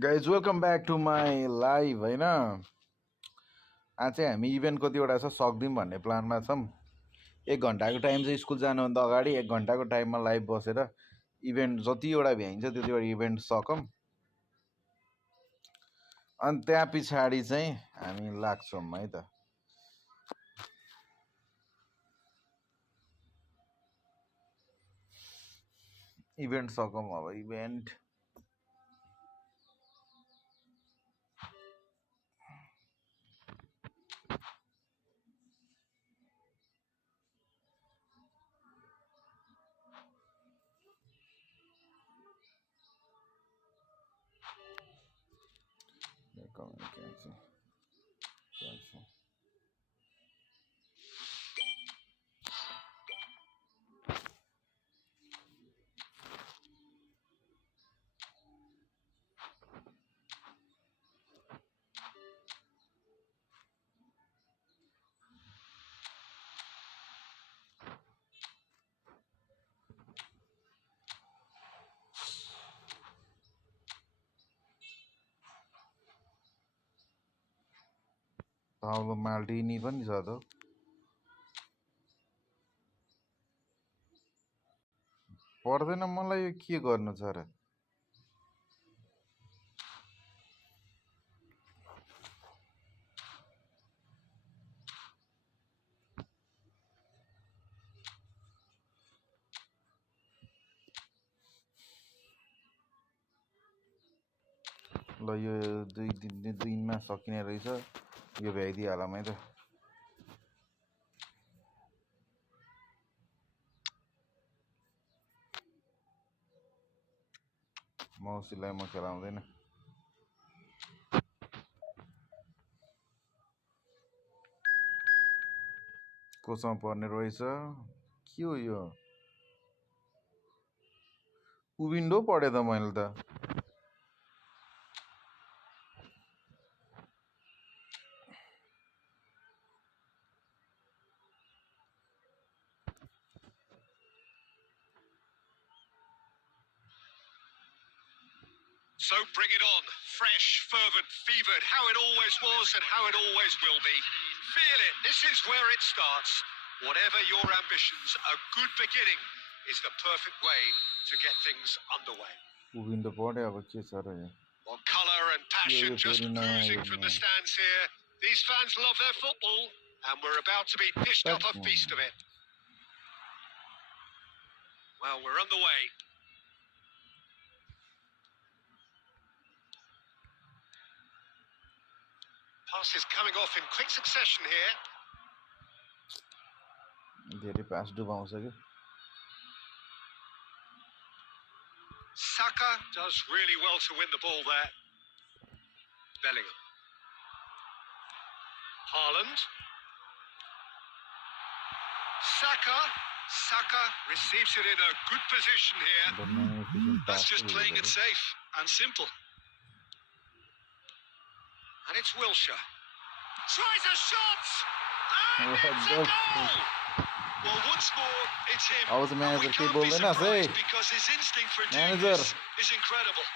Guys, welcome back to my live होइन आज चाहिँ हामी इभेन्ट कतिवटा छ सक्दिउँ भन्ने प्लानमा छौँ। 1 घन्टाको टाइम चाहिँ स्कुल जानुभन्दा अगाडि 1 घन्टाको टाइममा लाइभ बसेर इभेन्ट जतिवटा भ्याइन्छ त्यतिवटा इभेन्ट सकौँ, अनि त्यहाँ पछाडि चाहिँ हामी लाग्छौँ है त। इभेन्ट सकौँ अब इभेन्ट पाउलो माल्टिनी पनि छ त। पर्दैन, मलाई यो के गर्नु छ र। ल यो 2 दिनमा सकिने रहेछ, यो भ्याइदिइहालौँ है त। मौसीलाई म खेलाउँदैन। कोसँग पर्ने रहेछ, के हो यो? विन्डो पढेँ त मैले त। So bring it on. Fresh, fervent, fevered, how it always was and how it always will be. Feel it. This is where it starts. Whatever your ambitions, a good beginning is the perfect way to get things underway. Well, colour and passion just oozing from the stands here. These fans love their football, and we're about to be dished up a feast of it. Well, we're on the way. Passes coming off in quick succession here. Saka does really well to win the ball there. Bellingham. Haaland. Saka receives it in a good position here. That's just playing it safe and simple. And it's Wilshere. Tries a shot! And it's a goal! Well, once more, it's him. I was a manager. We can't be surprised because his instinct for doing this is incredible.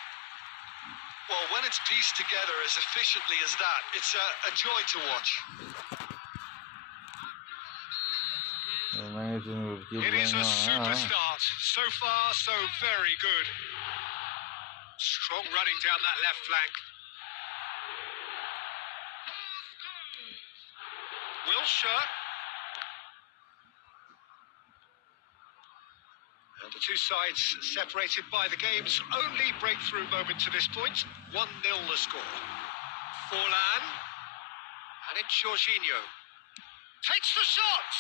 Well, when it's pieced together as efficiently as that, it's a joy to watch. It is a super start. So far, so very good. Strong running down that left flank. Wilshere. And the two sides separated by the game's only breakthrough moment to this point. 1-0 the score. Forlan. And it's Jorginho. Takes the shot!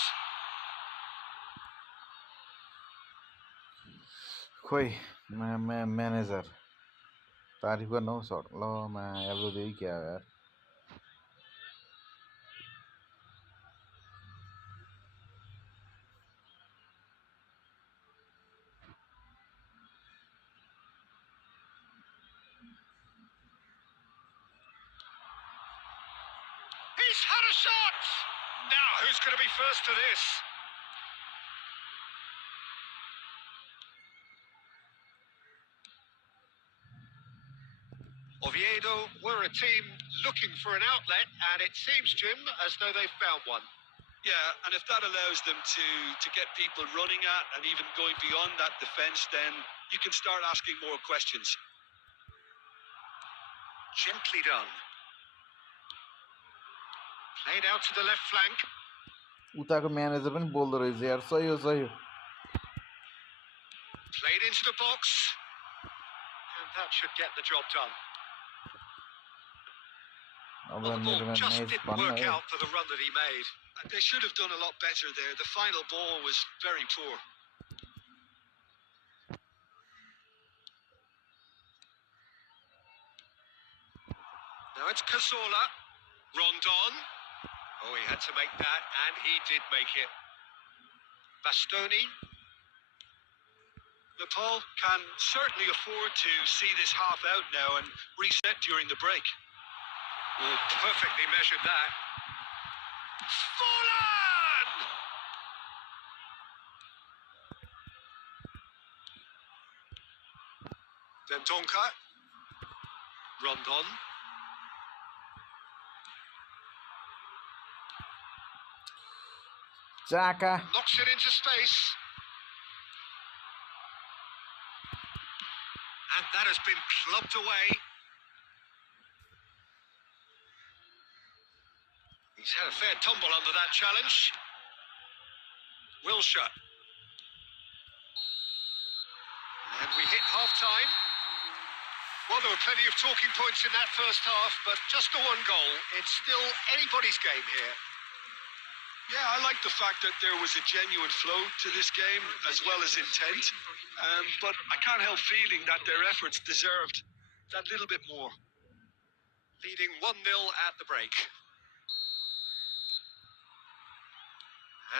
खोइ manager तारिफ गर्नु हौ sir. ल elbow दे क्या यार। He's had a shot! Now, who's going to be first to this? Oviedo were a team looking for an outlet, and it seems, Jim, as though they've found one. Yeah, and if that allows them to get people running at and even going beyond that defence, then you can start asking more questions. Gently done. Played out to the left flank. उताको manager पनि बोल्दो रहेछ यार सही हो Played into the box. And that should get the job done. अब Well, the ball मेरोमा just match didn't भन्न work है out for the run that he made. They should have done a lot better there. The final ball was very poor. Now it's Cazorla. Rondon. Oh, he had to make that, and he did make it. Bastoni. Nepal can certainly afford to see this half out now and reset during the break. Oh, perfectly measured that. Fallen! Dendonka. Rondon. चाका Knocks it into space. And that has been clubbed away. He's had a fair tumble under that challenge. Wilshire. And we hit half-time. Well, there were plenty of talking points in that first half, but just the one goal. It's still anybody's game here. Yeah, I like the fact that there was a genuine flow to this game as well as intent. But I can't help feeling that their efforts deserved that little bit more. Leading 1-0 at the break.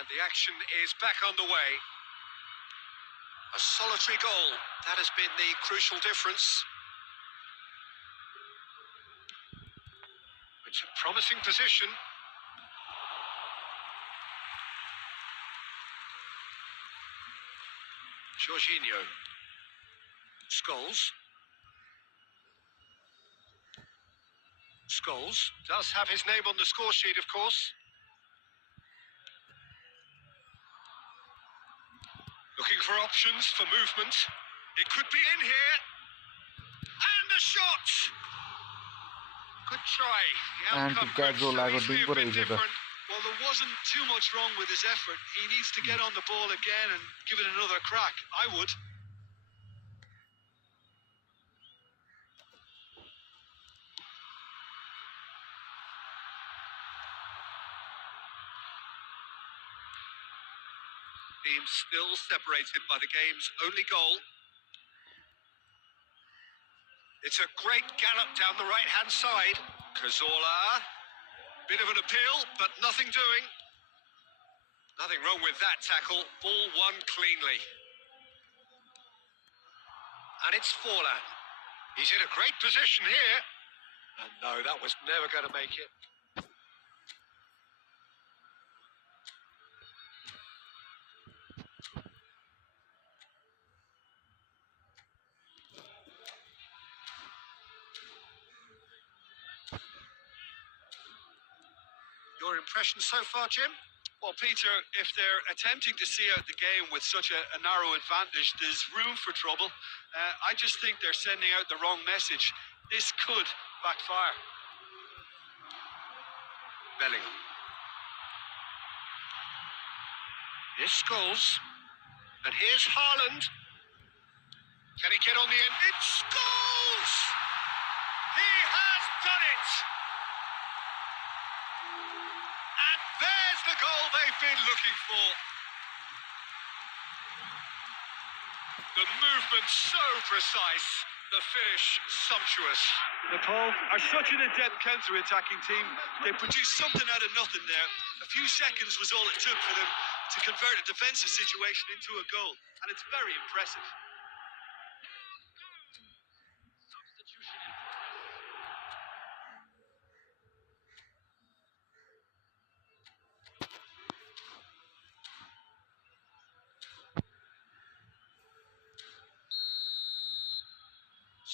And the action is back underway. A solitary goal. That has been the crucial difference. It's a promising position. Jorginho. Scholes. Scholes does have his name on the score sheet, of course. Looking for options for movement. It could be in here. And the shot! Good try. The outcome could easily have been different. Well, there wasn't too much wrong with his effort. He needs to get on the ball again and give it another crack. I would. Teams still separated by the game's only goal. It's a great gallop down the right-hand side. Cazorla. Bit of an appeal, but nothing doing. Nothing wrong with that tackle. Ball won cleanly. And it's Forlan. He's in a great position here. And no, that was never going to make it. Your impression so far, Jim? Well, Peter, if they're attempting to see out the game with such a narrow advantage, there's room for trouble. I just think they're sending out the wrong message. This could backfire. Bellingham. Here's Scholes. And here's Haaland. Can he get on the end? It's Scholes! He has done it! And there's the goal they've been looking for. The movement so precise, the finish sumptuous. Nepal are such an adept counter-attacking team. They produced something out of nothing there. A few seconds was all it took for them to convert a defensive situation into a goal. And it's very impressive.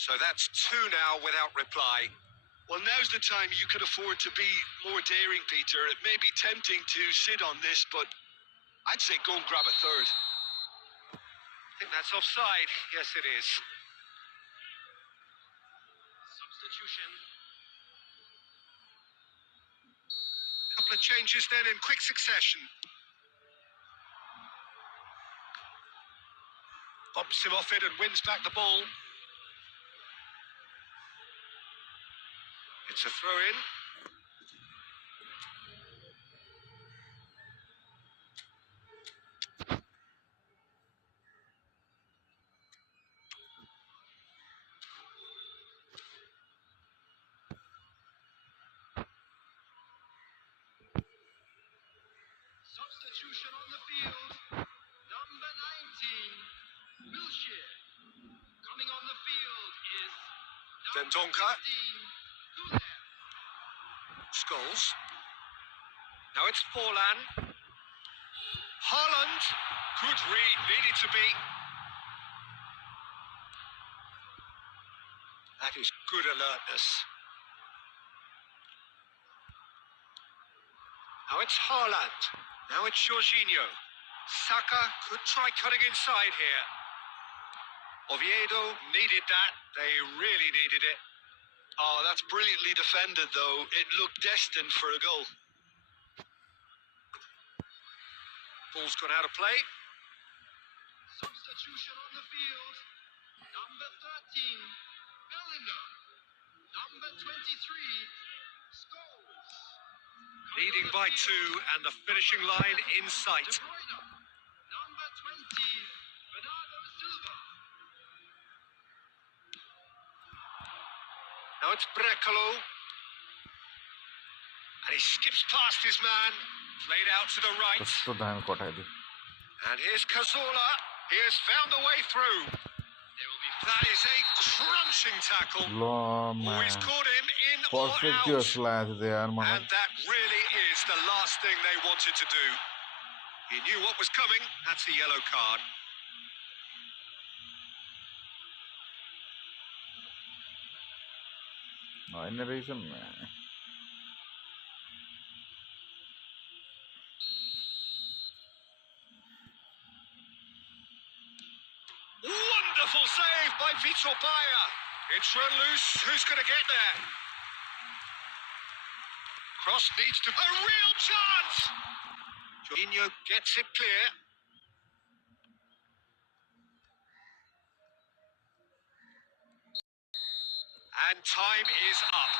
So that's 2 now without reply. Well, now's the time you can afford to be more daring, Peter. It may be tempting to sit on this, but I'd say go and grab a third. I think that's offside. Yes, it is. Substitution. Couple of changes then in quick succession. Bumps him off it and wins back the ball. It's a throw-in. Substitution on the field. Number 19, Wilshere. Coming on the field is Dendonka. 15, Khelam. Scholes. Now it's Forlan. Haaland. Good read, needed to be. That is good alertness. Now it's Haaland. Now it's Jorginho. Saka could try cutting inside here. Oviedo needed that. They really needed it. Oh, that's brilliantly defended, though. It looked destined for a goal. Ball's gone out of play. Substitution on the field. Number 13, Bellingham. Number 23, Scholes. Leading by 2 and the finishing line in sight. De Bruyne. Number 20, Bernardo Silva. Now it's Brecalo. And he skips past his man. Played out to the right. कस्तो दामी कटाइदियो And here's Cazorla. He has found a way through. There will be That is a crunching tackle. ल Oh, he's caught him in or perfect थियो out. जस्तो लागेको थियो यार मलाई And that really is the last thing they wanted to do. He knew what was coming. That's a yellow card. होइन रहेछ नि Wonderful save by Vitor Bayer. It's run loose. Who's going to get there? Cross needs to... A real chance! Jorginho gets it clear. And time is up.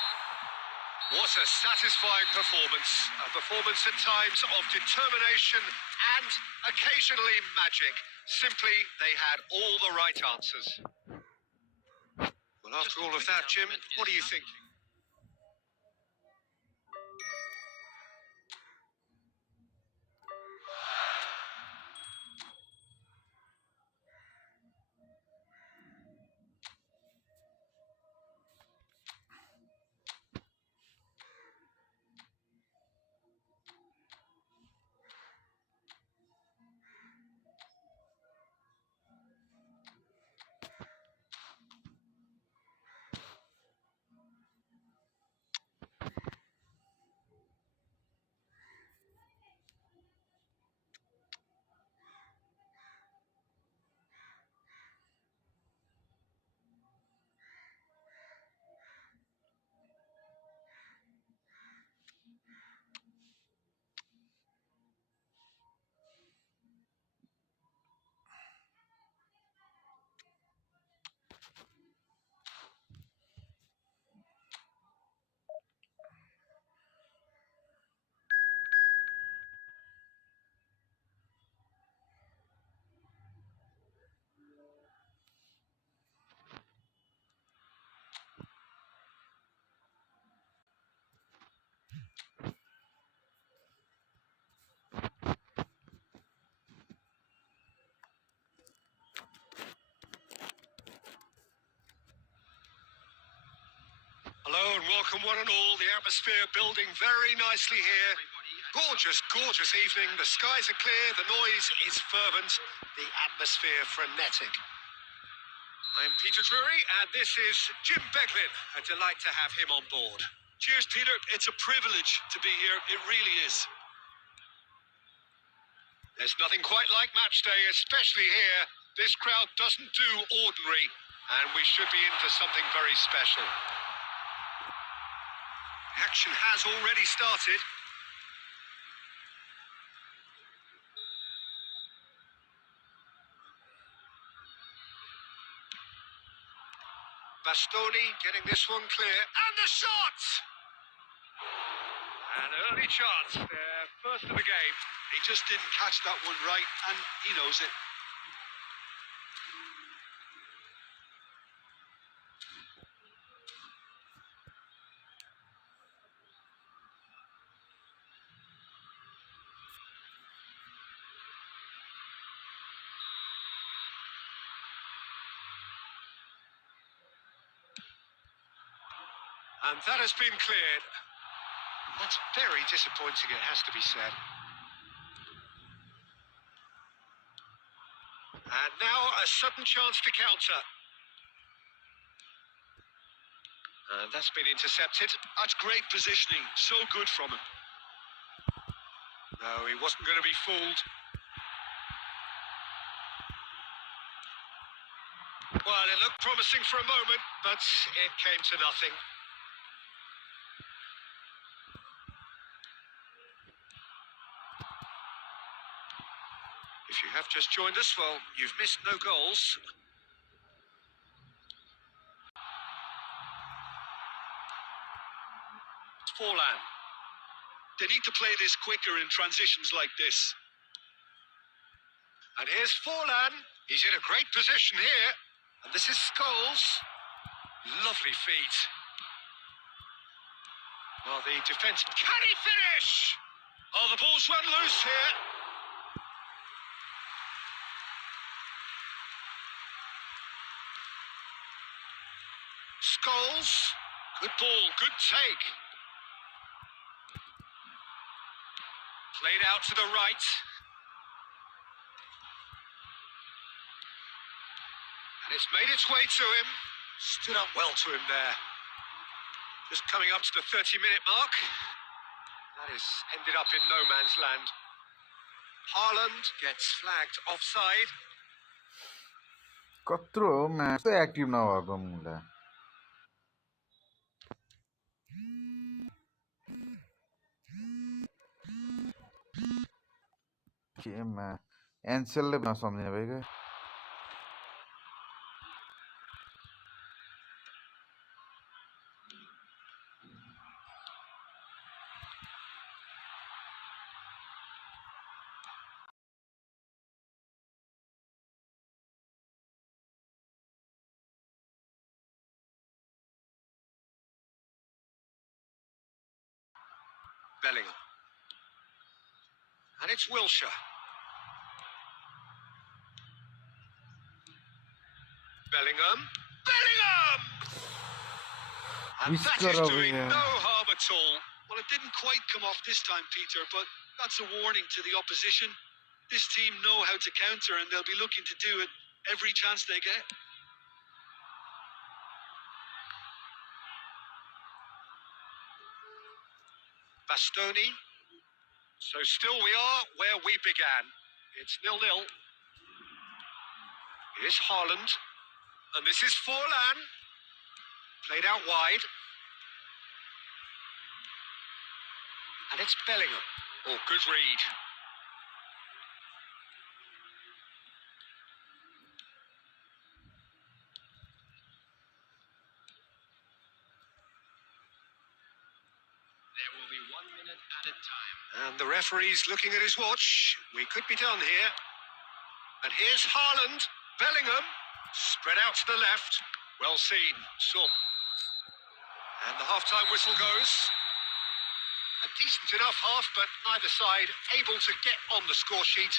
What a satisfying performance. A performance at times of determination and occasionally magic. Simply, they had all the right answers. Well, after all of that, Jim, what are you thinking? Hello and welcome one and all. The atmosphere building very nicely here. Gorgeous, gorgeous evening. The skies are clear, the noise is fervent, the atmosphere frenetic. I'm Peter Drury, and this is Jim Beglin. A delight to have him on board. Cheers, Peter. It's a privilege to be here. It really is. There's nothing quite like match day, especially here. This crowd doesn't do ordinary, and we should be in for something very special. Action has already started. Bastoni getting this one clear, and the shot! An early chance there, first of the game. He just didn't catch that one right, and he knows it. And that has been cleared. That's very disappointing, it has to be said. And now a sudden chance to counter. And that's been intercepted. That's great positioning. So good from him. No, he wasn't going to be fooled. Well, it looked promising for a moment, but it came to nothing. If you have just joined us, well, you've missed no goals. It's Forlan. They need to play this quicker in transitions like this. And here's Forlan. He's in a great position here. And this is Scholes. Lovely feet. Well, the defence... Can he finish? Oh, the ball's run loose here. Scholes. Good ball, good take. Played out to the right. And it's made its way to him. Stood up well to him there. Just coming up to the 30-minute mark. That has ended up in no man's land. Haaland gets flagged offside. कत्रो match active नभएको मुला केमा एन्सेलले नसम्झिने भइगयो Bellingham. And it's Wilshere. Bellingham. Bellingham! And that is doing no harm at all. Well, it didn't quite come off this time, Peter, but that's a warning to the opposition. This team know how to counter, and they'll be looking to do it every chance they get. Bastoni. So still we are where we began. It's 0-0. Here's Haaland. And this is Forlan. Played out wide. And it's Bellingham. Oh, good read. There will be 1 minute added time. And the referee's looking at his watch. We could be done here. And here's Haaland. Bellingham. Spread out to the left. Well seen. And the half-time whistle goes. A decent enough half, but neither side able to get on the score sheet.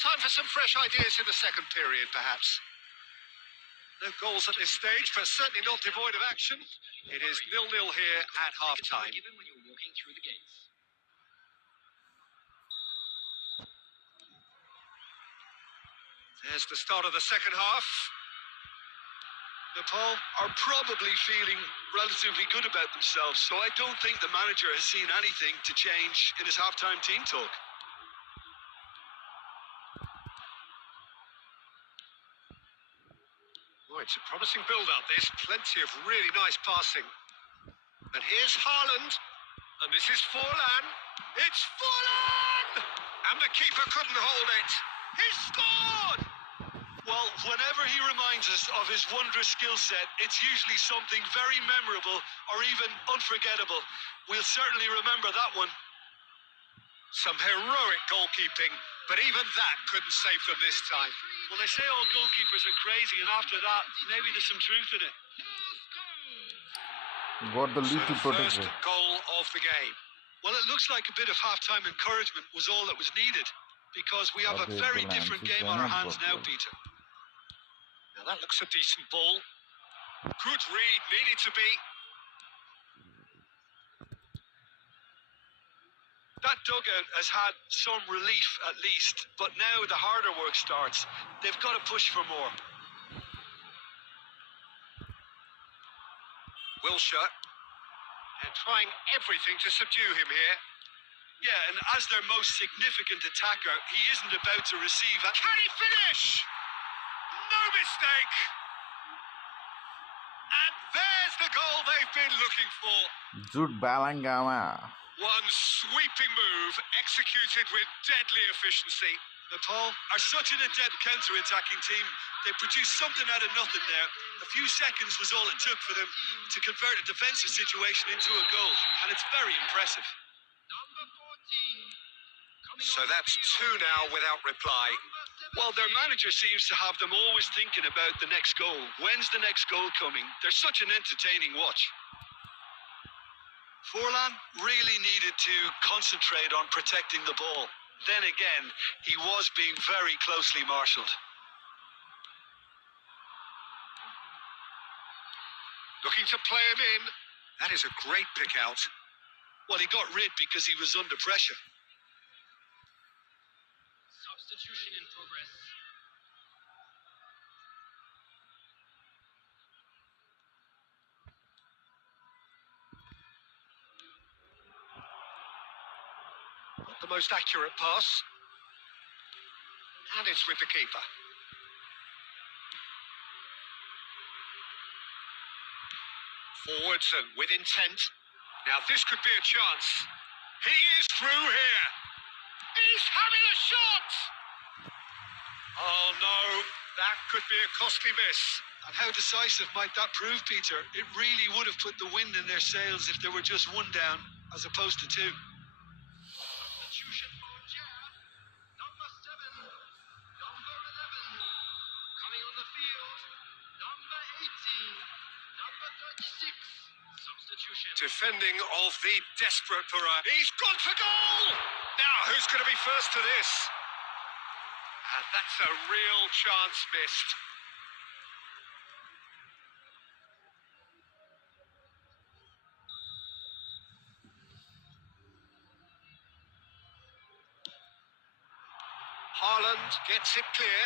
Time for some fresh ideas in the second period, perhaps. No goals at this stage, but certainly not devoid of action. It is 0-0 here at half-time. Given when you're walking through the gates. There's the start of the second half. Nepal are probably feeling relatively good about themselves, so I don't think the manager has seen anything to change in his halftime team talk. Oh, it's a promising build-up, this. Plenty of really nice passing. And here's Haaland. And this is Forlan. It's Forlan! And the keeper couldn't hold it. He scored! Well, whenever he reminds us of his wondrous skill set, it's usually something very memorable or even unforgettable. We'll certainly remember that one. Some heroic goalkeeping, but even that couldn't save them this time. Well, they say all goalkeepers are crazy, and after that, maybe there's some truth in it. Got the lead So to the protect first it. goal of the game. Well, it looks like a bit of halftime encouragement was all that was needed, because we have a Obvious very balance different is game on our not hands now, possible. Peter. Now that looks a decent ball. Good read, needed to be. That dugout has had some relief at least, but now the harder work starts. They've got to push for more. Wilshere. They're trying everything to subdue him here. Yeah, and as their most significant attacker, he isn't about to receive a... Can he finish? No mistake. And there's the goal they've been looking for. Jude Bellingham. One sweeping move executed with deadly efficiency. Nepal are such an adept counter-attacking team. They produced something out of nothing there. A few seconds was all it took for them to convert a defensive situation into a goal, and it's very impressive. Number 14. So that's two now without reply. Well, their manager seems to have them always thinking about the next goal. When's the next goal coming? They're such an entertaining watch. Forlan really needed to concentrate on protecting the ball. Then again, he was being very closely marshalled. Looking to play him in. That is a great pick out. Well, he got rid because he was under pressure. Substitution in progress. Not the most accurate pass. And it's with the keeper. Forwards and with intent. Now this could be a chance. He is through here. He's having a shot! Oh no, that could be a costly miss. And how decisive might that prove, Peter? It really would have put the wind in their sails if there were just one down, as opposed to two. Substitution for Jab. Number 7. Number 11. Coming on the field. Number 18. Number 36. Substitution. Defending of the desperate variety. He's gone for goal! Now, who's going to be first to this? And that's a real chance missed. Haaland gets it clear.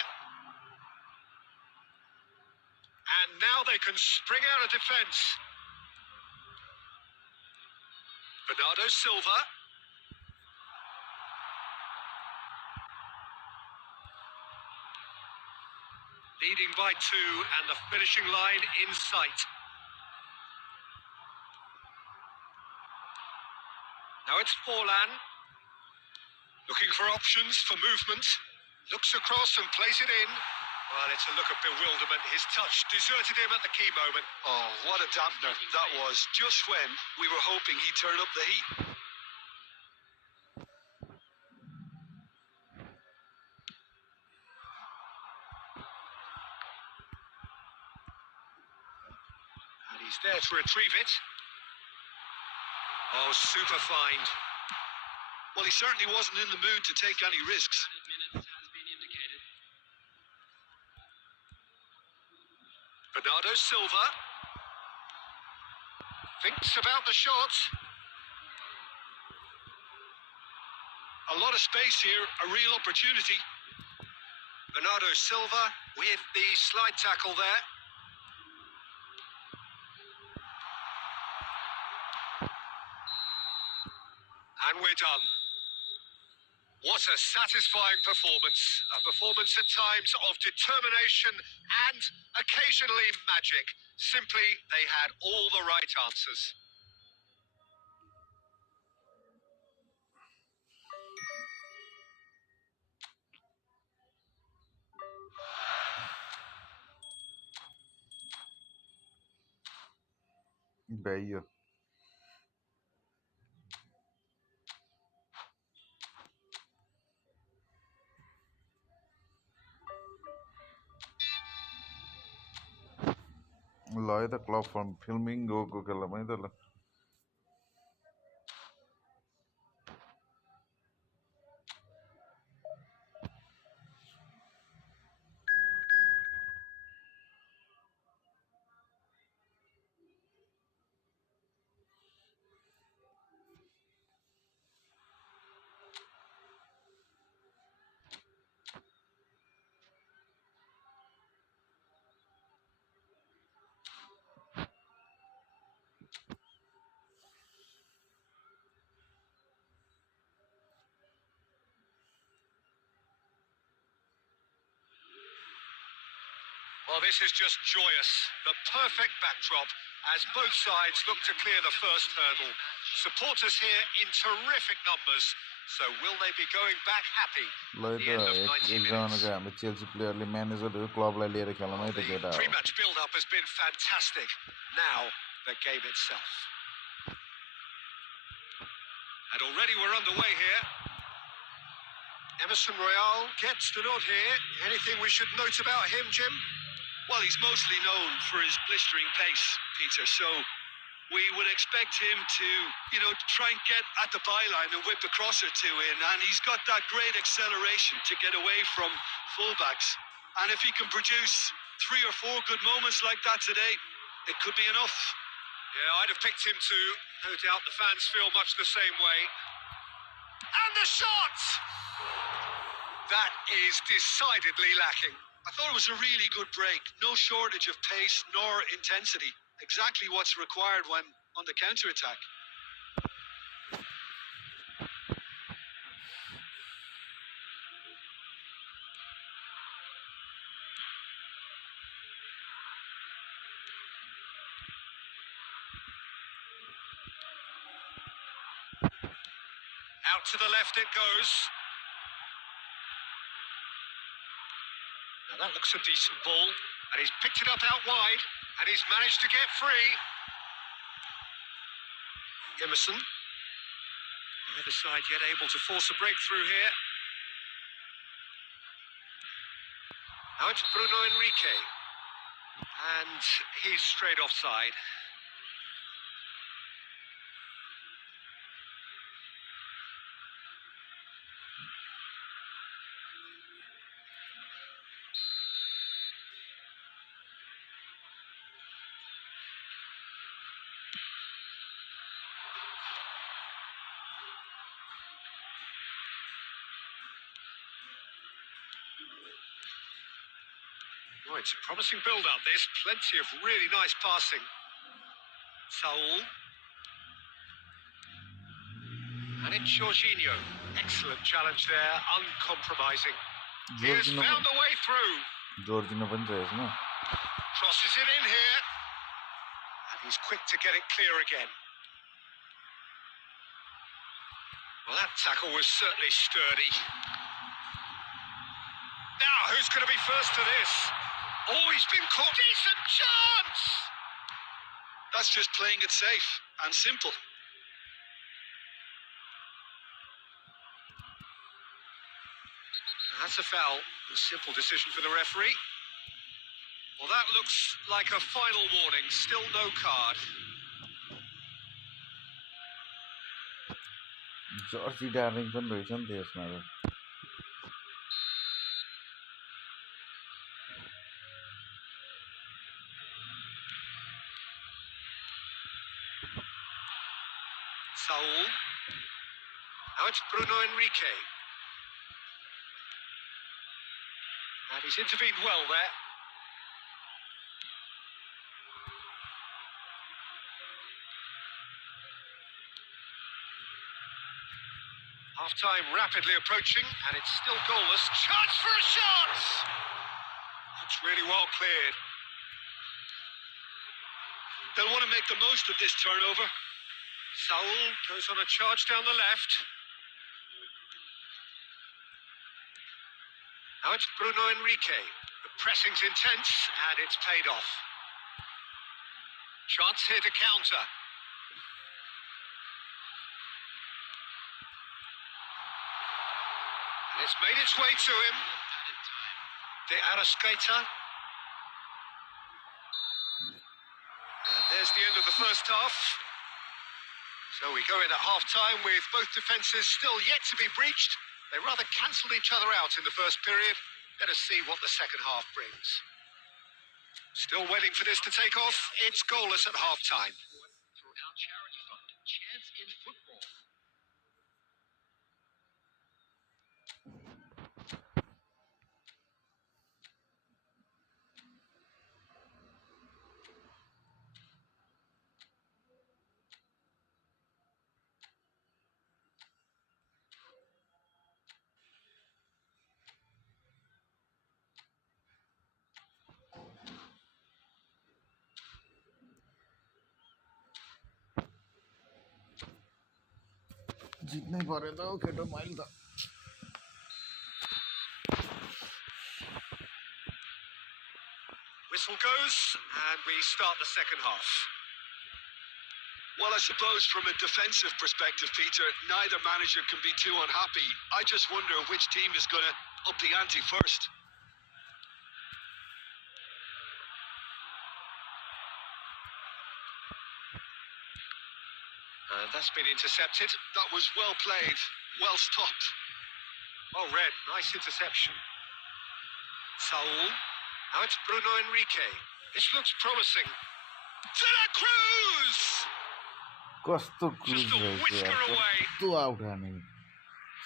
And now they can spring out of defence. Bernardo Silva. Leading by 2 and the finishing line in sight. Now it's Forlan. Looking for options for movement. Looks across and plays it in. Well, it's a look of bewilderment. His touch deserted him at the key moment. Oh, what a dampener that was, just when we were hoping he'd turn up the heat. And he's there to retrieve it. Oh, super find. Well, he certainly wasn't in the mood to take any risks. Added minutes has been indicated. Bernardo Silva. Thinks about the shot. A lot of space here, a real opportunity. Bernardo Silva with the slide tackle there. And we're done. What a satisfying performance. A performance at times of determination and occasionally magic. Simply, they had all the right answers. Bello. ल है त club firm filming गएको खेलामा है त ल Well, this is just joyous. The perfect backdrop as both sides look to clear the first hurdle. Supporters here in terrific numbers. So will they be going back happy ल at the end of है 90 त minutes? एकजनाको हाम्रो Chelsea प्लेयरले म्यानेजरहरू क्लबलाई लिएर खेलाउँ है त The केटा हो pre-match build-up has been fantastic. Now, the game itself. And already we're underway here. Emerson Royal gets the nod here. Anything we should note about him, Jim? Well, he's mostly known for his blistering pace, Peter, so we would expect him to, try and get at the byline and whip the cross or two in, and he's got that great acceleration to get away from fullbacks. And if he can produce 3 or 4 good moments like that today, it could be enough. Yeah, I'd have picked him too. No doubt the fans feel much the same way. And the shot! That is decidedly lacking. I thought it was a really good break. No shortage of pace nor intensity. Exactly what's required when on the counter-attack. Out to the left it goes. Now that looks a decent ball. And he's picked it up out wide. And he's managed to get free. Emerson. Neither side yet able to force a breakthrough here. Now it's Bruno Enrique. And he's straight offside. Oh, it's a promising build-up. There's plenty of really nice passing. Saul. And it's Jorginho. Excellent challenge there, uncompromising. He's found the way through. जोर्जिनो पनि छ यसमा Crosses it in here. And he's quick to get it clear again. Well, that tackle was certainly sturdy. Now, who's going to be first to this? Oh, he's been caught. Decent chance! That's just playing it safe and simple. That's a foul. A simple decision for the referee. Well, that looks like a final warning. Still no card. Jersey darling पनि रहेछ नि त यसमा त Saul. Now it's Bruno Enrique. And he's intervened well there. Half-time rapidly approaching, and it's still goalless. Chance for a shot! That's really well cleared. They'll want to make the most of this turnover. Saul goes on a charge down the left. Now it's Bruno Enrique. The pressing's intense, and it's paid off. Chance here to counter. And it's made its way to him. De Arrascaeta. And there's the end of the first half. So we go in at half-time with both defences still yet to be breached. They rather cancelled each other out in the first period. Let us see what the second half brings. Still waiting for this to take off. It's goalless at half-time. For our charity fund, Chance in Football. जित्नै पर्यो त हौ keto मैले त Whistle goes, and we start the second half. Well, I suppose from a defensive perspective, Peter, neither manager can be too unhappy. I just wonder which team is going to up the ante first. And that's been intercepted. That was well played, well stopped. Oh, Red, nice interception. Saul. Now it's Bruno Enrique. This looks promising. De La Cruz! कस्तो cruise Just a रहेछ whisker यार away. कस्तो out हाने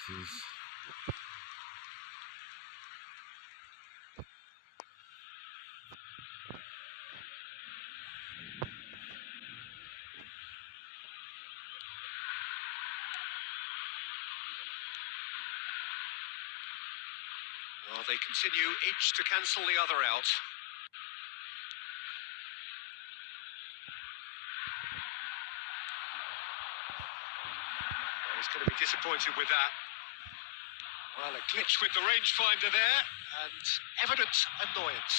जिस Well, they continue each to cancel the other out. He's going to be disappointed with that. Well, a glitch with the rangefinder there, and evident annoyance.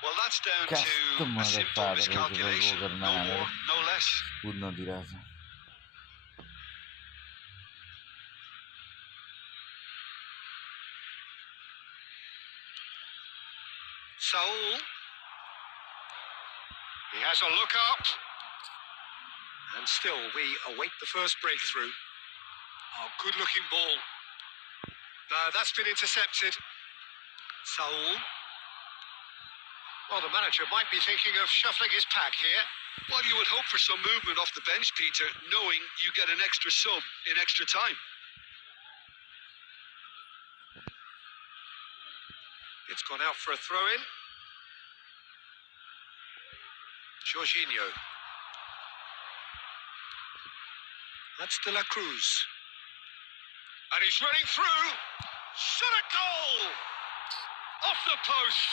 Well, that's down कस्तो to a मजा simple पारेर miscalculation. गर्न No हानेर more, no less. कुद्न दिइरहेछ Saul. He has a look up. And still, we await the first breakthrough. Oh, good-looking ball. No, that's been intercepted. Saul. Well, the manager might be thinking of shuffling his pack here. Well, you would hope for some movement off the bench, Peter, knowing you get an extra sub in extra time. It's gone out for a throw-in. Jorginho. That's De La Cruz. And he's running through. Shot a goal! Off the post.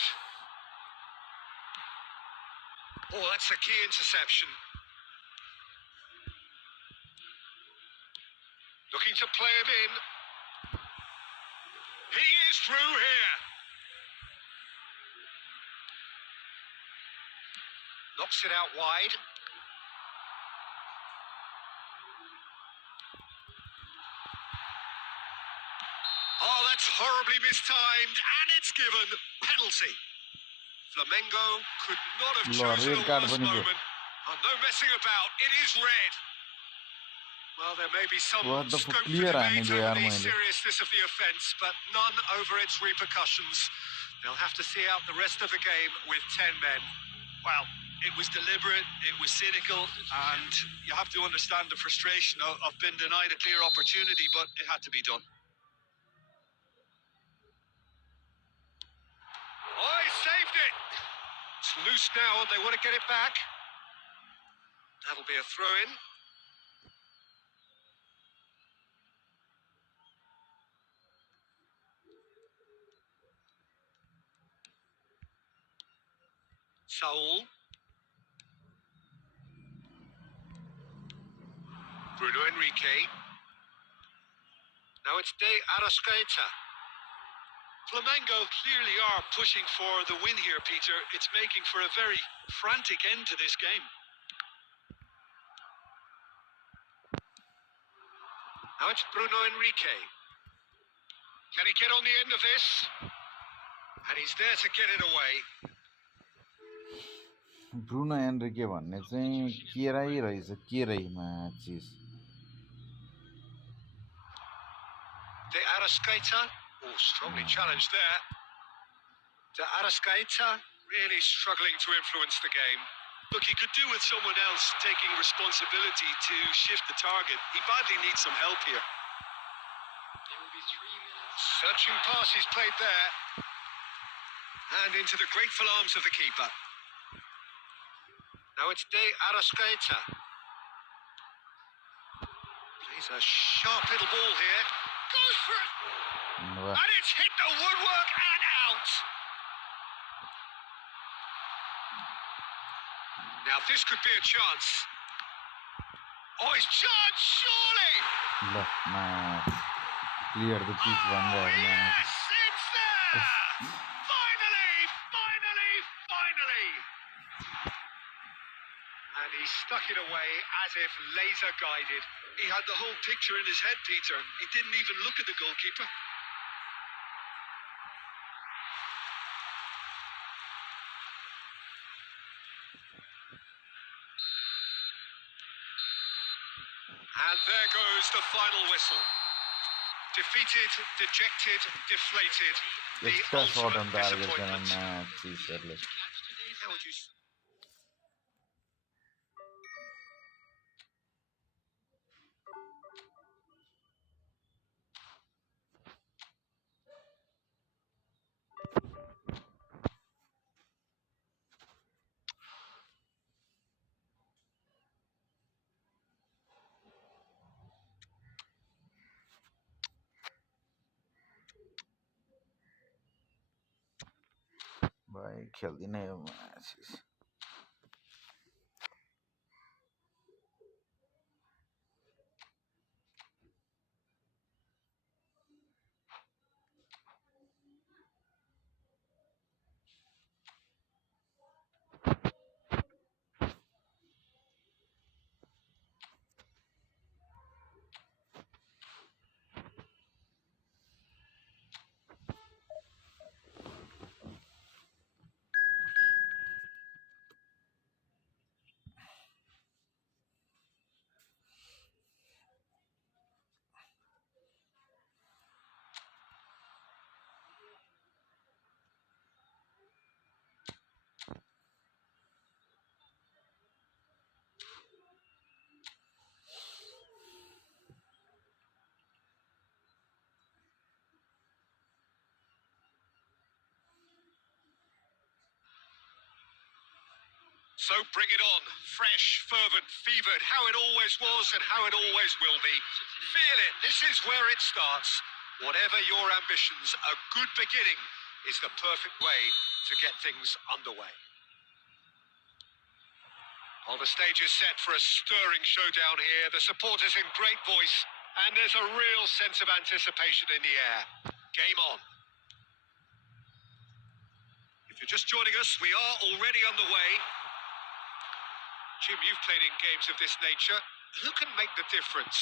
Oh, that's a key interception. Looking to play him in. He is through here. Knocks it out wide. Oh, that's horribly mistimed, and it's given. Penalty. Flamengo could not have chosen a worse moment. Oh, no messing about. It is red. Well, there may be some What the scope for clear debate aanige over yaar the मैले seriousness of the offence, but none over its repercussions. They'll have to see out the rest of the game with 10 men. Well, it was deliberate, it was cynical, and you have to understand the frustration of being denied a clear opportunity, but it had to be done. Oh, he saved it! It's loose now, and they want to get it back. That'll be a throw-in. Saul. Bruno Enrique. Now it's De Arrascaeta. Flamengo clearly are pushing for the win here, Peter. It's making for a very frantic end to this game. Now it's Bruno Enrique. Can he get on the end of this? And he's there to get it away. Bruno Endrick भन्ने चाहिँ केरै रहेछ केरैमा चिज De Arrascaeta. Oh, strongly challenged there. De Arrascaeta really struggling to influence the game. Look, he could do with someone else taking responsibility to shift the target. He badly needs some help here. There will be 3 minutes. Searching pass he's played there. And into the grateful arms of the keeper. Now it's De Arrascaeta. Plays a sharp little ball here. Goes for it. And it's hit the woodwork and out. Now this could be a chance. Oh, his chance, surely. ल match clear the pitch भनेर Oh, yes, it's there. Finally. And he stuck it away as if laser guided. He had the whole picture in his head, Peter. He didn't even look at the goalkeeper. And there goes the final whistle. Defeated, dejected, deflated. The यस्ता certain ultimate target गर्न disappointment. Match चिजहरुले How would you... भाइ खेल्दिनै हो match So bring it on. Fresh, fervent, fevered, how it always was and how it always will be. Feel it. This is where it starts. Whatever your ambitions, a good beginning is the perfect way to get things underway. Well, the stage is set for a stirring showdown here. The supporters in great voice, and there's a real sense of anticipation in the air. Game on. If you're just joining us, we are already underway. Jim, you've played in games of this nature. Who can make the difference?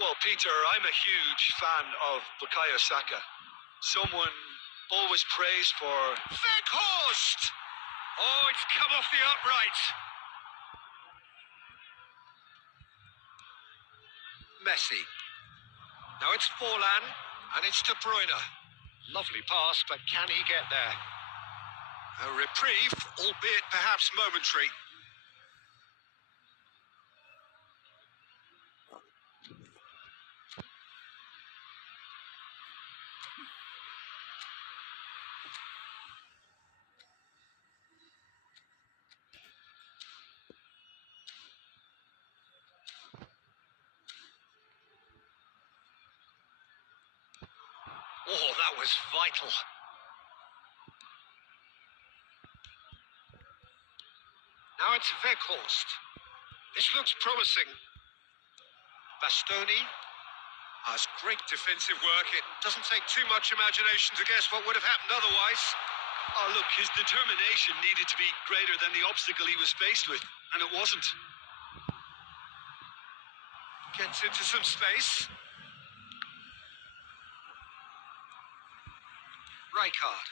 Well, Peter, I'm a huge fan of Bukayo Saka. Someone always praised for... Weghorst! Oh, it's come off the upright. Messi. Now it's Forlan, and it's De Bruyne. Lovely pass, but can he get there? A reprieve, albeit perhaps momentary. Oh, that was vital. Now it's Weghorst. This looks promising. Bastoni has great defensive work. It doesn't take too much imagination to guess what would have happened otherwise. Oh, look, his determination needed to be greater than the obstacle he was faced with, and it wasn't. Gets into some space. Rijkaard.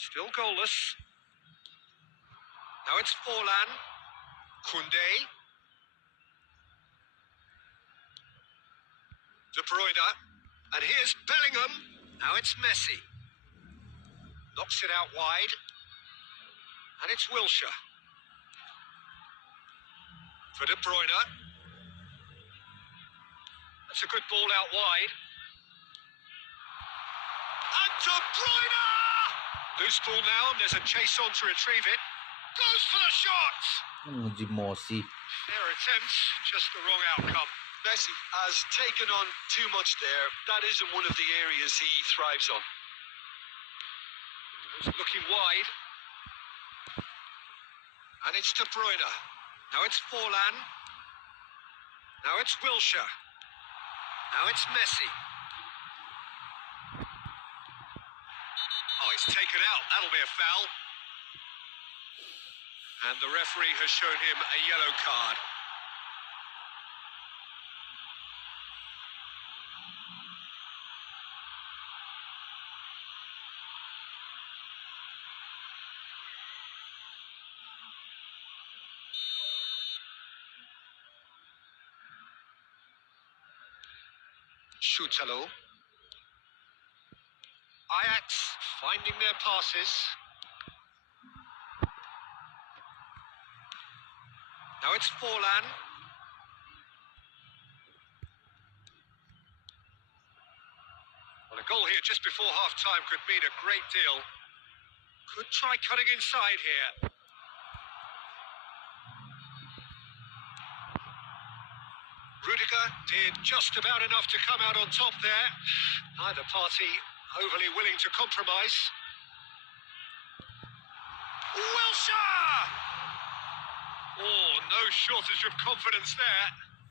Still goalless. Now it's Forlan. Koundé. De Bruyne. And here's Bellingham. Now it's Messi. Knocks it out wide. And it's Wilshere. For De Bruyne. That's a good ball out wide. And De Bruyne! Loose ball now, and there's a chase on to retrieve it. Goes for the shot! Fair attempt, just the wrong outcome. Messi has taken on too much there. That isn't one of the areas he thrives on. He's looking wide. And it's De Bruyne. Now it's Forlan. Now it's Wilshere. Now it's Messi. Oh, he's taken out. That'll be a foul. And the referee has shown him a yellow card. Schutalo. Ajax finding their passes. Now it's Forlan. Well, a goal here just before half-time could mean a great deal. Could try cutting inside here. Rudiger did just about enough to come out on top there. Neither party overly willing to compromise. Wilshere! Oh, no shortage of confidence there.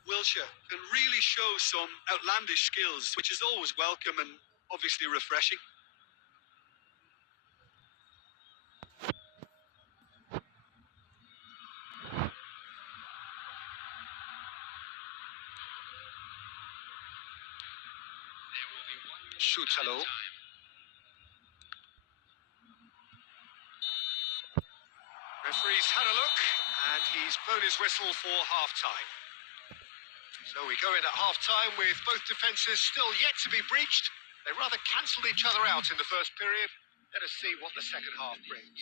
Wilshere can really show some outlandish skills, which is always welcome and obviously refreshing. Schutalo. Referee's had a look, and he's blown his whistle for half-time. So we go in at half-time with both defences still yet to be breached. They rather cancelled each other out in the first period. Let us see what the second half brings.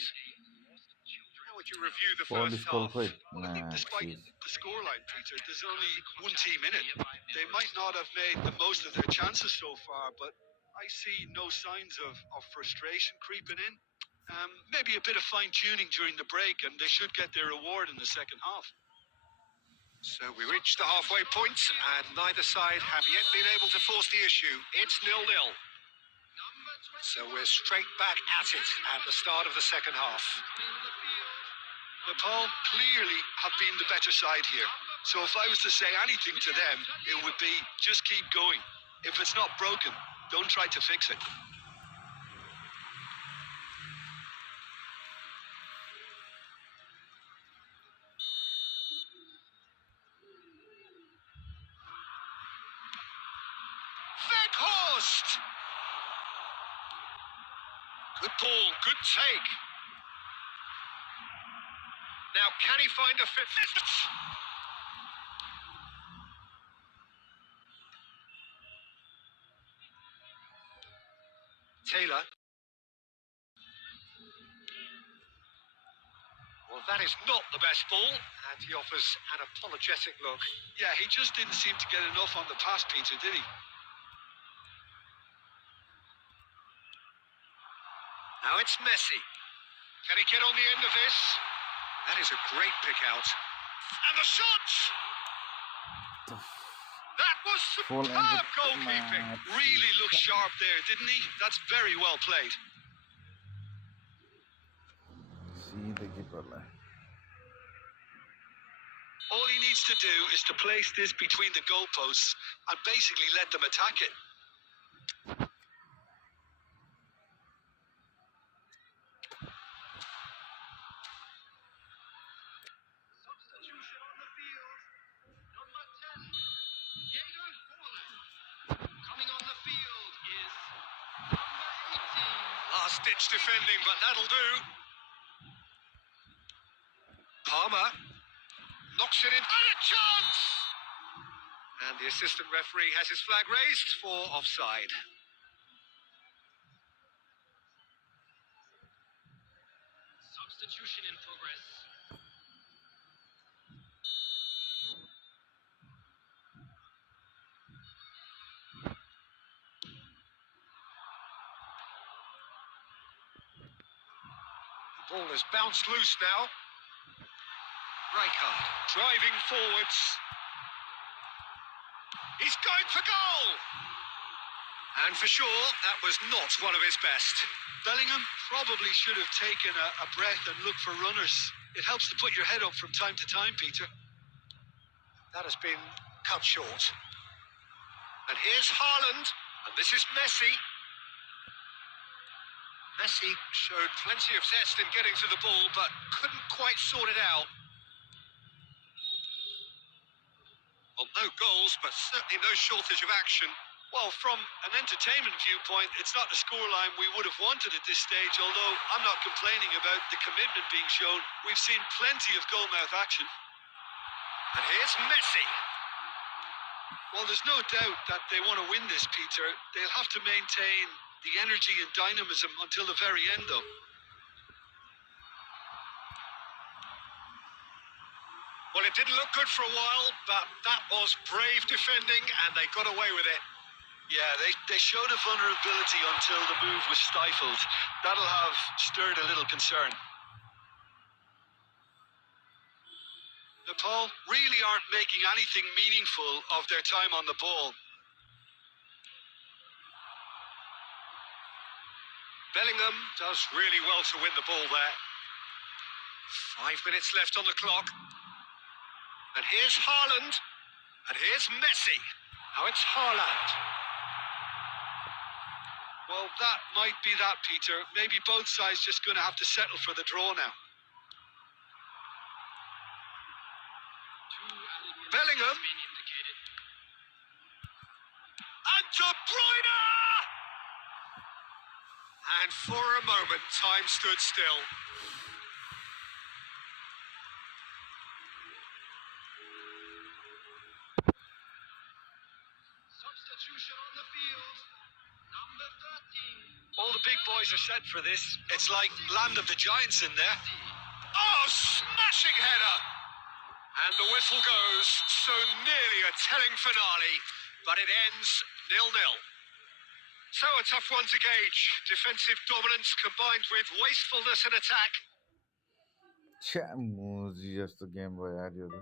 How would you review the first half? Well, I think despite the scoreline, Peter, there's only one team in it. They might not have made the most of their chances so far, but I see no signs of frustration creeping in. Maybe a bit of fine-tuning during the break, and they should get their reward in the second half. So we reached the halfway point, and neither side have yet been able to force the issue. It's 0-0. So we're straight back at it at the start of the second half. Nepal clearly have been the better side here. So if I was to say anything to them, it would be just keep going. If it's not broken, don't try to fix it. Weghorst! Good ball, good take. Now, can he find a fit? Taylor. Well, that is not the best ball, and he offers an apologetic look. Yeah, he just didn't seem to get enough on the pass, Peter, did he? Now it's Messi. Can he get on the end of this? That is a great pick out. And the shot! That was superb goalkeeping. Really looked sharp there, didn't he? That's very well played. See the किपरलाई All he needs to do is to place this between the goalposts and basically let them attack it. Substitution on the field. Number 10, Haaland. Coming on the field is number 18. Last-ditch defending, but that'll do. Palmer knocks it in. And a chance! And the assistant referee has his flag raised for offside. Substitution in progress. The ball has bounced loose now. Rijkaard driving forwards. He's going for goal! And for sure, that was not one of his best. Bellingham probably should have taken a breath and looked for runners. It helps to put your head up from time to time, Peter. That has been cut short. And here's Haaland, and this is Messi. Messi showed plenty of zest in getting to the ball, but couldn't quite sort it out. Well, no goals, but certainly no shortage of action. Well, from an entertainment viewpoint, it's not the scoreline we would have wanted at this stage, although I'm not complaining about the commitment being shown. We've seen plenty of goalmouth action. And here's Messi. Well, there's no doubt that they want to win this, Peter. They'll have to maintain the energy and dynamism until the very end, though. Well, it didn't look good for a while, but that was brave defending, and they got away with it. Yeah, they showed a vulnerability until the move was stifled. That'll have stirred a little concern. Nepal really aren't making anything meaningful of their time on the ball. Bellingham does really well to win the ball there. 5 minutes left on the clock. And here's Haaland. And here's Messi. Now it's Haaland. Well, that might be that, Peter. Maybe both sides just going to have to settle for the draw now. Bellingham. And De Bruyne! And for a moment, time stood still. Substitution on the field. Number 13. All the big boys are set for this. It's like Land of the Giants in there. Oh, smashing header! And the whistle goes. So nearly a telling finale, but it ends 0-0. So a tough one to gauge. Defensive dominance combined with wastefulness in attack. छ्या मोजी जस्तो game भयो यार यो त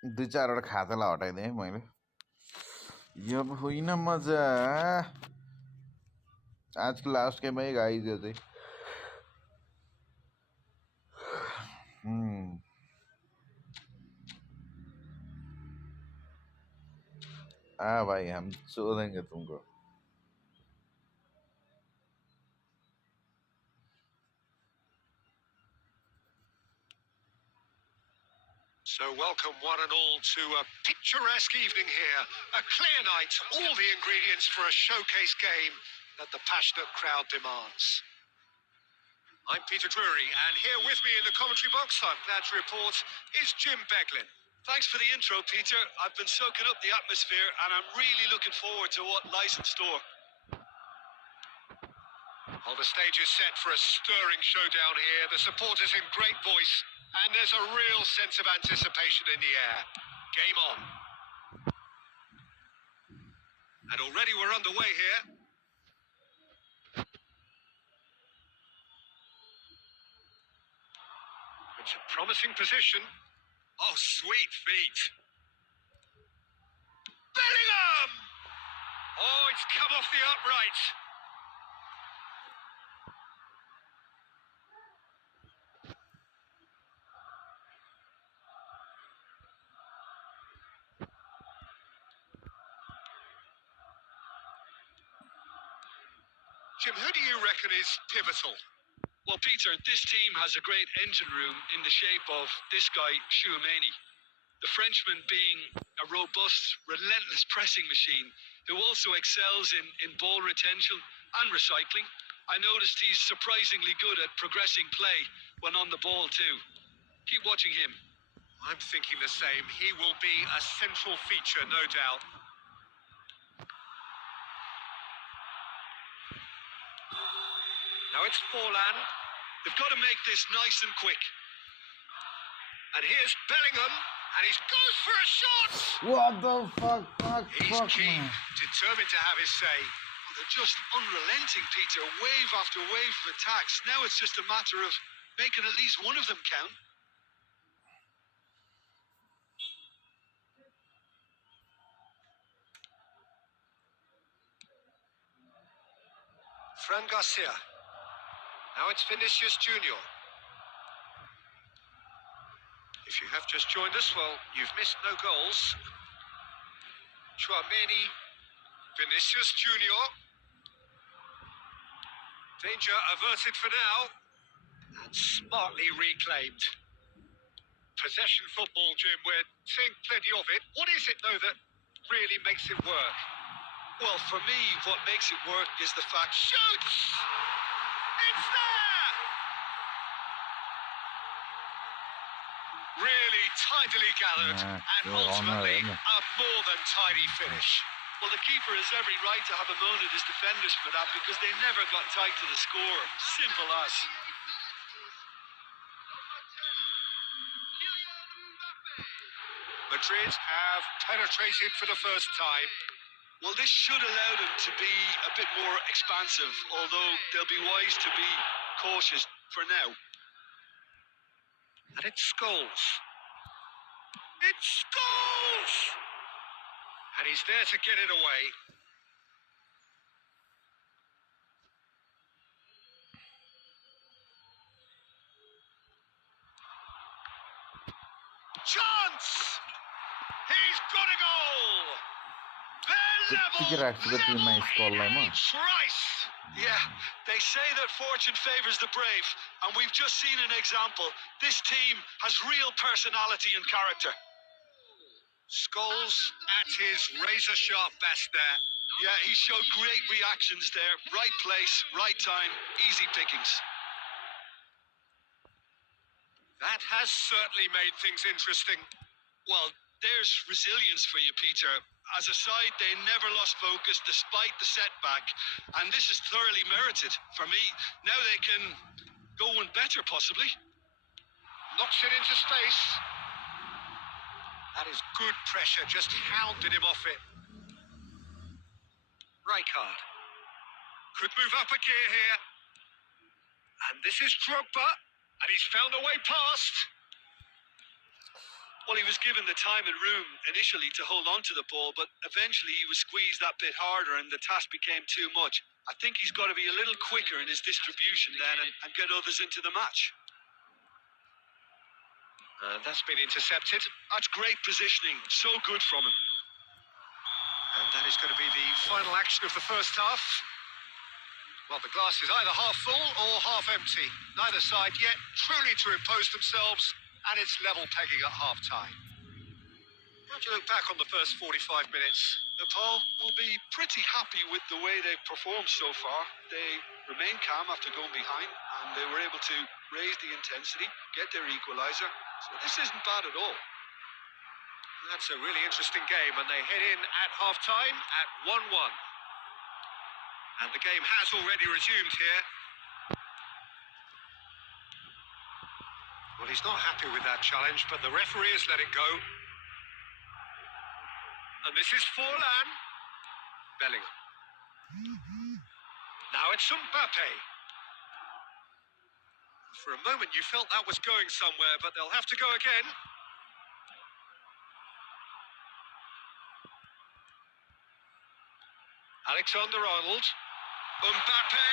दुई चारवटा खातालाई हटाइदिएँ मैले यो होइन मजा आजको लास्ट गेममै आइदियो चाहिँ हाँ भाई हम चोदेंगे तुमको So welcome one and all to a picturesque evening here. A clear night, all the ingredients for a showcase game that the passionate crowd demands. I'm Peter Drury, and here with me in the commentary box, I'm glad to report, is Jim Beglin. Thanks for the intro, Peter. I've been soaking up the atmosphere, and I'm really looking forward to what lies in store. Well, the stage is set for a stirring showdown here. The supporters in great voice, and there's a real sense of anticipation in the air. Game on. And already we're underway here. It's a promising position. Oh, sweet feet. Bellingham! Oh, it's come off the upright. Jim, who do you reckon is pivotal? Well, Peter, this team has a great engine room in the shape of this guy, Tchouaméni. The Frenchman being a robust, relentless pressing machine who also excels in ball retention and recycling. I noticed he's surprisingly good at progressing play when on the ball too. Keep watching him. I'm thinking the same. He will be a central feature, no doubt. Now it's Forlan. They've got to make this nice and quick. And here's Bellingham, and he goes for a shot! What the fuck, He's keen, determined to have his say. Well, they're just unrelenting, Peter. Wave after wave of attacks. Now it's just a matter of making at least one of them count. Fran Garcia. Now it's Vinicius Junior. If you have just joined us, well, you've missed no goals. Tchouaméni, Vinicius Junior. Danger averted for now. And smartly reclaimed. Possession football, Jim. We're seeing plenty of it. What is it, though, that really makes it work? Well, for me, what makes it work is the fact... Shoots! It's there! Really tidily gathered, and ultimately a more than tidy finish. Well, the keeper has every right to have a moan at his defenders for that because they never got tight to the score. Simple as. Madrid have penetrated for the first time. Well, this should allow them to be a bit more expansive, although they'll be wise to be cautious for now. And it's Scholes. It's Scholes! And he's there to get it away. Chance! He's got a goal! Trice! Yeah, they say that fortune favours the brave, and we've just seen an example. This team has real personality and character. Scholes at his razor-sharp best there. Yeah, he showed great reactions there. Right place, right time, easy pickings. That has certainly made things interesting. Well, there's resilience for you, Peter. As a side, they never lost focus despite the setback, and this is thoroughly merited. For me, now they can go one better, possibly. Knocks it into space. That is good pressure, just hounded him off it. Rijkaard. Could move up a gear here. And this is Drogba, and he's found a way past. Well, he was given the time and room initially to hold on to the ball, but eventually he was squeezed that bit harder and the task became too much. I think he's got to be a little quicker in his distribution then and get others into the match. That's been intercepted. That's great positioning. So good from him. And that is going to be the final action of the first half. Well, the glass is either half full or half empty. Neither side yet truly to impose themselves, and it's level pegging at half-time. How do you look back on the first 45 minutes? Nepal will be pretty happy with the way they've performed so far. They remain calm after going behind, and they were able to raise the intensity, get their equaliser. So this isn't bad at all. That's a really interesting game, and they head in at half-time at 1-1. And the game has already resumed here. Well, he's not happy with that challenge, but the referee has let it go. And this is Forlan. Bellingham. Now it's Mbappe. For a moment you felt that was going somewhere, but they'll have to go again. Alexander-Arnold. Mbappe.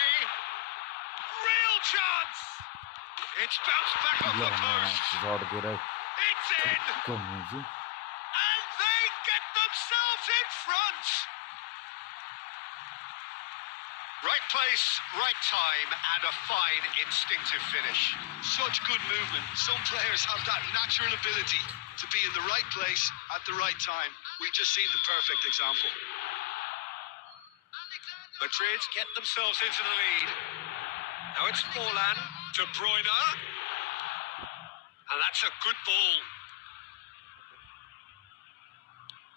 Real chance! It's bounced back off the post. It's in! And they get themselves in front! Right place, right time, and a fine instinctive finish. Such good movement. Some players have that natural ability to be in the right place at the right time. We've just seen the perfect example. Madrid get themselves into the lead. Now it's Forlan, De Bruyne. And that's a good ball.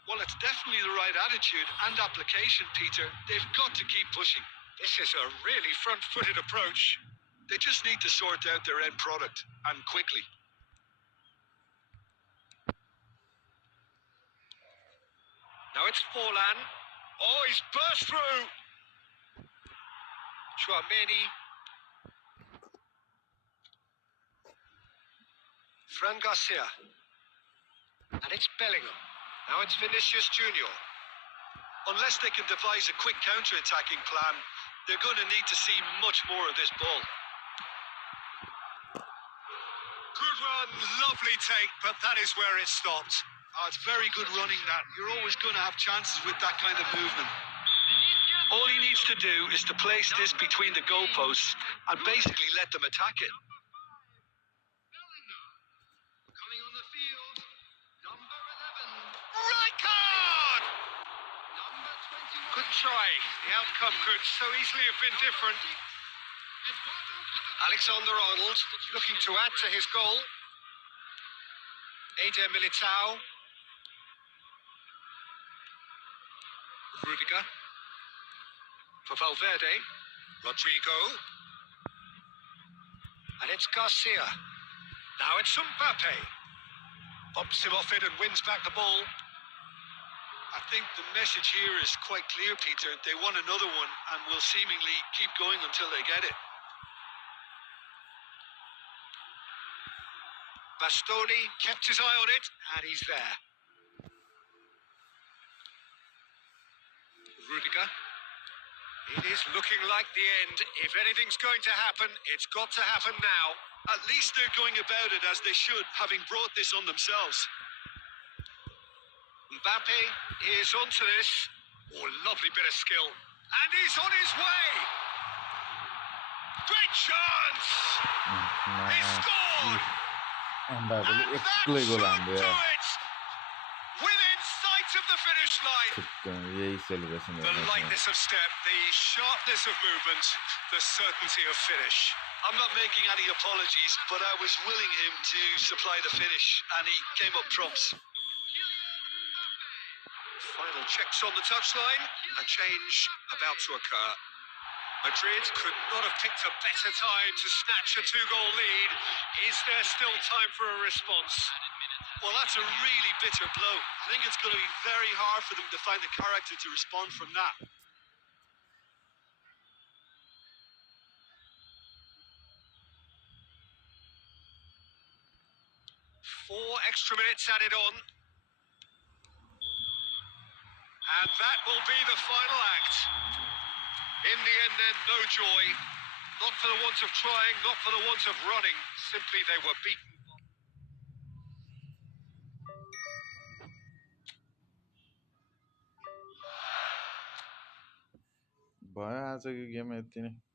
Well, it's definitely the right attitude and application, Peter. They've got to keep pushing. This is a really front-footed approach. They just need to sort out their end product, and quickly. Now it's Forlan. Oh, he's burst through. Chouameni. Fran Garcia. And it's Bellingham. Now it's Vinicius Junior. Unless they can devise a quick counter-attacking plan, they're going to need to see much more of this ball. Good run, lovely take, but that is where it stopped. Oh, it's very good running, that. You're always going to have chances with that kind of movement. All he needs to do is to place this between the goalposts and basically let them attack it. Coming on the field, number 11. Right card! Number 21. Good try. The outcome could so easily have been different. Alexander-Arnold looking to add to his goal. Eder Militao. Rudiger. For Valverde. Rodrigo. And it's Garcia. Now it's Mbappe. Bumps him off it and wins back the ball. I think the message here is quite clear, Peter. They want another one and will seemingly keep going until they get it. Bastoni kept his eye on it, and he's there. Rudiger. It is looking like the end. If anything's going to happen, it's got to happen now. At least they're going about it as they should, having brought this on themselves. Mbappe is onto this. Oh, lovely bit of skill. And he's on his way. Great chance. He scored. And that should do it. Within sight of the finish line. The lightness of step, the sharpness of movement, the certainty of finish. I'm not making any apologies, but I was willing him to supply the finish, and he came up trumps. Final checks on the touchline. A change about to occur. Madrid could not have picked a better time to snatch a two-goal lead. Is there still time for a response? Well, that's a really bitter blow. I think it's going to be very hard for them to find the character to respond from that. 4 extra minutes added on. And that will be the final act. In the end then, no joy. Not for the want of trying, not for the want of running. Simply they were beaten. भयो आजको game यति नै